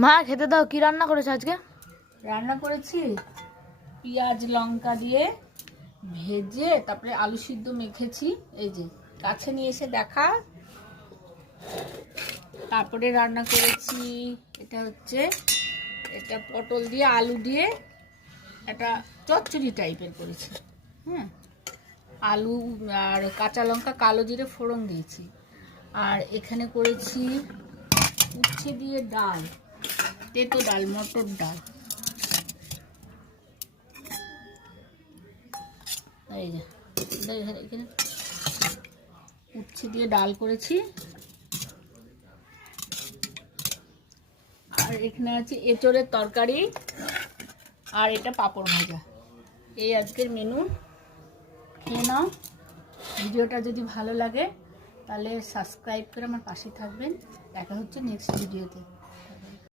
মা খেতে দাও। কি রান্না করেছো আজকে? রান্না করেছি পেঁয়াজ লঙ্কা দিয়ে ভেজে তারপরে আলু সিদ্ধ মেখেছি। এই যে কাছে নিয়ে এসে দেখা। তারপরে রান্না করেছি এটা পটল দিয়ে আলু দিয়ে একটা চচ্চড়ি টাইপের করেছি। হ্যাঁ, আলু আর কাঁচা লঙ্কা কালো জিরে ফোড়ন দিয়েছি। আর এখানে করেছি উচ্ছে দিয়ে ডাল, তেতো ডাল, মটর ডাল। এই যে এখানে উচ্ছে দিয়ে ডাল করেছি। আর এখানে আছে এঁচোড়ের তরকারি, আর এটা পাঁপড় ভাজা। এই আজকের মেনু। খেয়ে নাও। ভিডিওটা যদি ভালো লাগে তাহলে সাবস্ক্রাইব করে আমার পাশে থাকবেন। দেখা হচ্ছে নেক্সট ভিডিওতে।